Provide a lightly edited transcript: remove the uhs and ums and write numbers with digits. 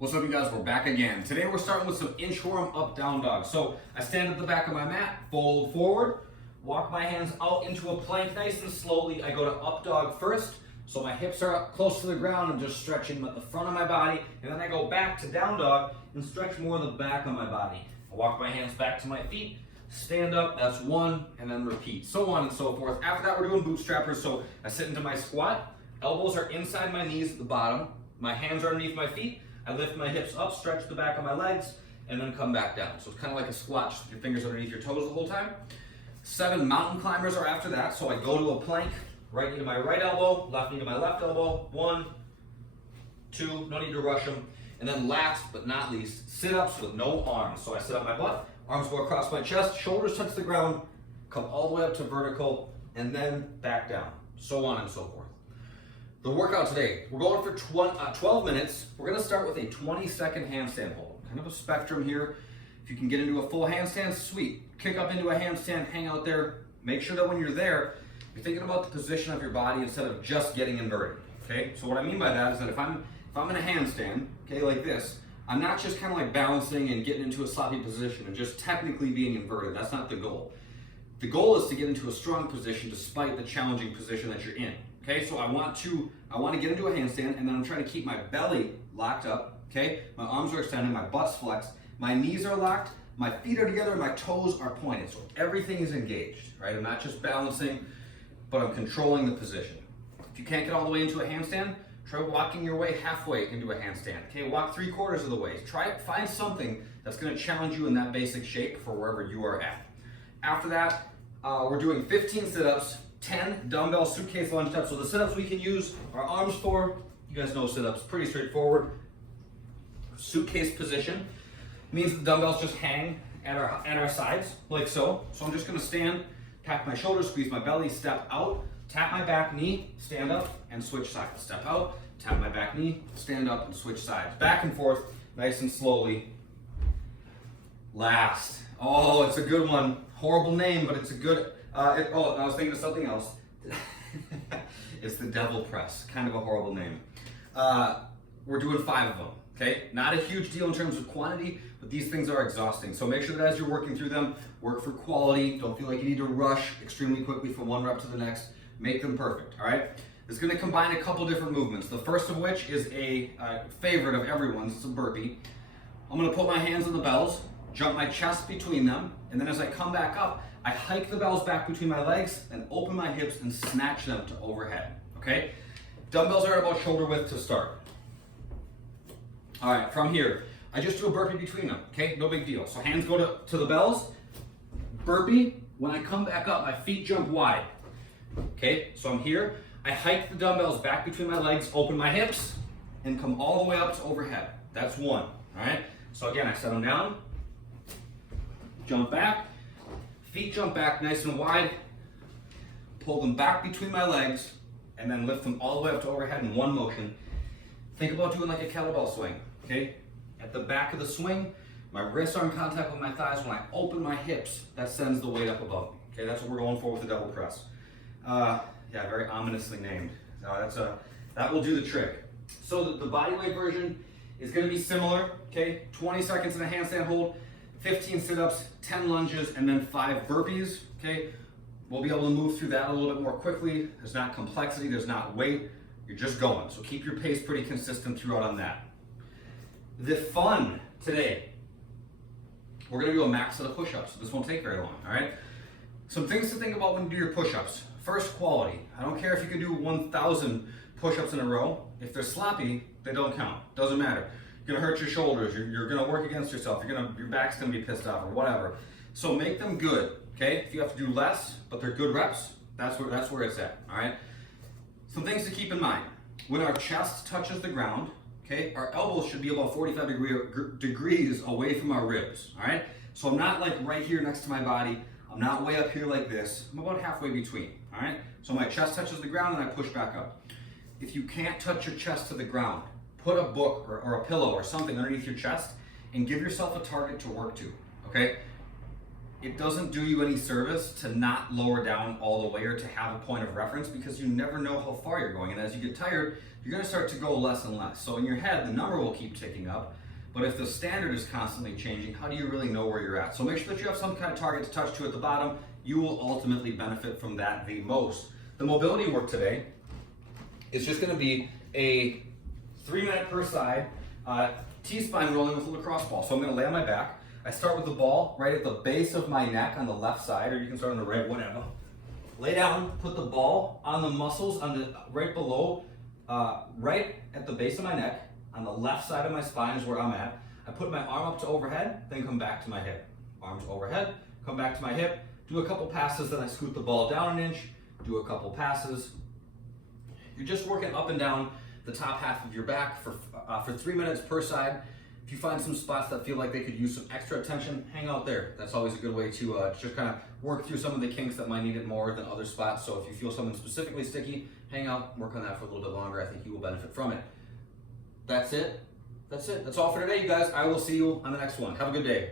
What's up, you guys? We're back again. Today we're starting with some inchworm up down dog. So I stand at the back of my mat, fold forward, walk my hands out into a plank nice and slowly. I go to up dog first, so my hips are up close to the ground. I'm just stretching the front of my body, and then I go back to down dog and stretch more the back of my body. I walk my hands back to my feet, stand up, that's one, and then repeat, so on and so forth. After that, we're doing bootstrappers. So I sit into my squat, elbows are inside my knees at the bottom, my hands are underneath my feet. I lift my hips up, stretch the back of my legs, and then come back down. So it's kind of like a squat, just with your fingers underneath your toes the whole time. 7 mountain climbers are after that. So I go to a plank, right knee to my right elbow, left knee to my left elbow. 1, 2, no need to rush them. And then last but not least, sit-ups with no arms. So I sit up my butt, arms go across my chest, shoulders touch the ground, come all the way up to vertical, and then back down. So on and so forth. The workout today, we're going for 12 minutes. We're gonna start with a 20-second handstand hold. Kind of a spectrum here. If you can get into a full handstand, sweet. Kick up into a handstand, hang out there. Make sure that when you're there, you're thinking about the position of your body instead of just getting inverted, okay? So what I mean by that is that if I'm in a handstand, okay, like this, I'm not just kind of like balancing and getting into a sloppy position and just technically being inverted. That's not the goal. The goal is to get into a strong position despite the challenging position that you're in. Okay, so I want to get into a handstand, and then I'm trying to keep my belly locked up, okay? My arms are extended, my butt's flexed, my knees are locked, my feet are together, and my toes are pointed. So everything is engaged, right? I'm not just balancing, but I'm controlling the position. If you can't get all the way into a handstand, try walking your way halfway into a handstand, okay? Walk 3/4 of the way. Find something that's gonna challenge you in that basic shape for wherever you are at. After that, we're doing 15 sit-ups, 10 dumbbell suitcase lunge ups. So the sit-ups we can use our arms for, you guys know sit-ups, pretty straightforward. Suitcase position means the dumbbells just hang at our sides, like so. So I'm just gonna stand, tap my shoulders, squeeze my belly, step out, tap my back knee, stand up, and switch sides. Step out, tap my back knee, stand up, and switch sides. Back and forth, nice and slowly. Last. Oh, it's a good one. Horrible name, but it's a good, I was thinking of something else. It's the devil press, kind of a horrible name. We're doing 5 of them, okay? Not a huge deal in terms of quantity, but these things are exhausting. So make sure that as you're working through them, work for quality. Don't feel like you need to rush extremely quickly from one rep to the next. Make them perfect, all right? It's gonna combine a couple different movements. The first of which is a favorite of everyone's, it's a burpee. I'm gonna put my hands on the bells, jump my chest between them, and then as I come back up, I hike the bells back between my legs and open my hips and snatch them to overhead, okay? Dumbbells are about shoulder width to start. All right, from here, I just do a burpee between them, okay? No big deal. So hands go to the bells, burpee. When I come back up, my feet jump wide, okay? So I'm here, I hike the dumbbells back between my legs, open my hips, and come all the way up to overhead. That's 1, all right? So again, I set them down, jump back, feet jump back nice and wide, pull them back between my legs, and then lift them all the way up to overhead in one motion. Think about doing like a kettlebell swing, okay? At the back of the swing, my wrists are in contact with my thighs. When I open my hips, that sends the weight up above me, okay? That's what we're going for with the double press. Yeah, very ominously named. That will do the trick. So the bodyweight version is gonna be similar, okay? 20 seconds in a handstand hold, 15 sit-ups, 10 lunges, and then 5 burpees, okay? We'll be able to move through that a little bit more quickly. There's not complexity, there's not weight, you're just going. So keep your pace pretty consistent throughout on that. The fun today, we're gonna do a max set of push-ups. This won't take very long, all right? Some things to think about when you do your push-ups. First, quality. I don't care if you can do 1,000 push-ups in a row. If they're sloppy, they don't count, doesn't matter. You're gonna hurt your shoulders, you're gonna work against yourself, your back's gonna be pissed off or whatever. So make them good, okay? If you have to do less, but they're good reps, that's where it's at, all right? Some things to keep in mind. When our chest touches the ground, okay, our elbows should be about 45 degrees away from our ribs, all right? So I'm not like right here next to my body, I'm not way up here like this, I'm about halfway between, all right? So my chest touches the ground and I push back up. If you can't touch your chest to the ground, put a book or a pillow or something underneath your chest and give yourself a target to work to, okay? it doesn't do you any service to not lower down all the way or to have a point of reference, because you never know how far you're going. And as you get tired, you're going to start to go less and less. So in your head, the number will keep ticking up. But if the standard is constantly changing, how do you really know where you're at? So make sure that you have some kind of target to touch to at the bottom. You will ultimately benefit from that the most. The mobility work today is just going to be a 3-minute per side T-spine rolling with a lacrosse ball. So I'm going to lay on my back. I start with the ball right at the base of my neck on the left side, or you can start on the right, whatever. Lay down, put the ball on the muscles on the right below, right at the base of my neck, on the left side of my spine is where I'm at. I put my arm up to overhead, then come back to my hip. Arms overhead, come back to my hip, do a couple passes, then I scoot the ball down an inch, do a couple passes. You're just working up and down the top half of your back for 3 minutes per side. If you find some spots that feel like they could use some extra attention, hang out there. That's always a good way to just kind of work through some of the kinks that might need it more than other spots. So if you feel something specifically sticky, hang out, work on that for a little bit longer. I think you will benefit from it. That's it. That's all for today, you guys. I will see you on the next one. Have a good day.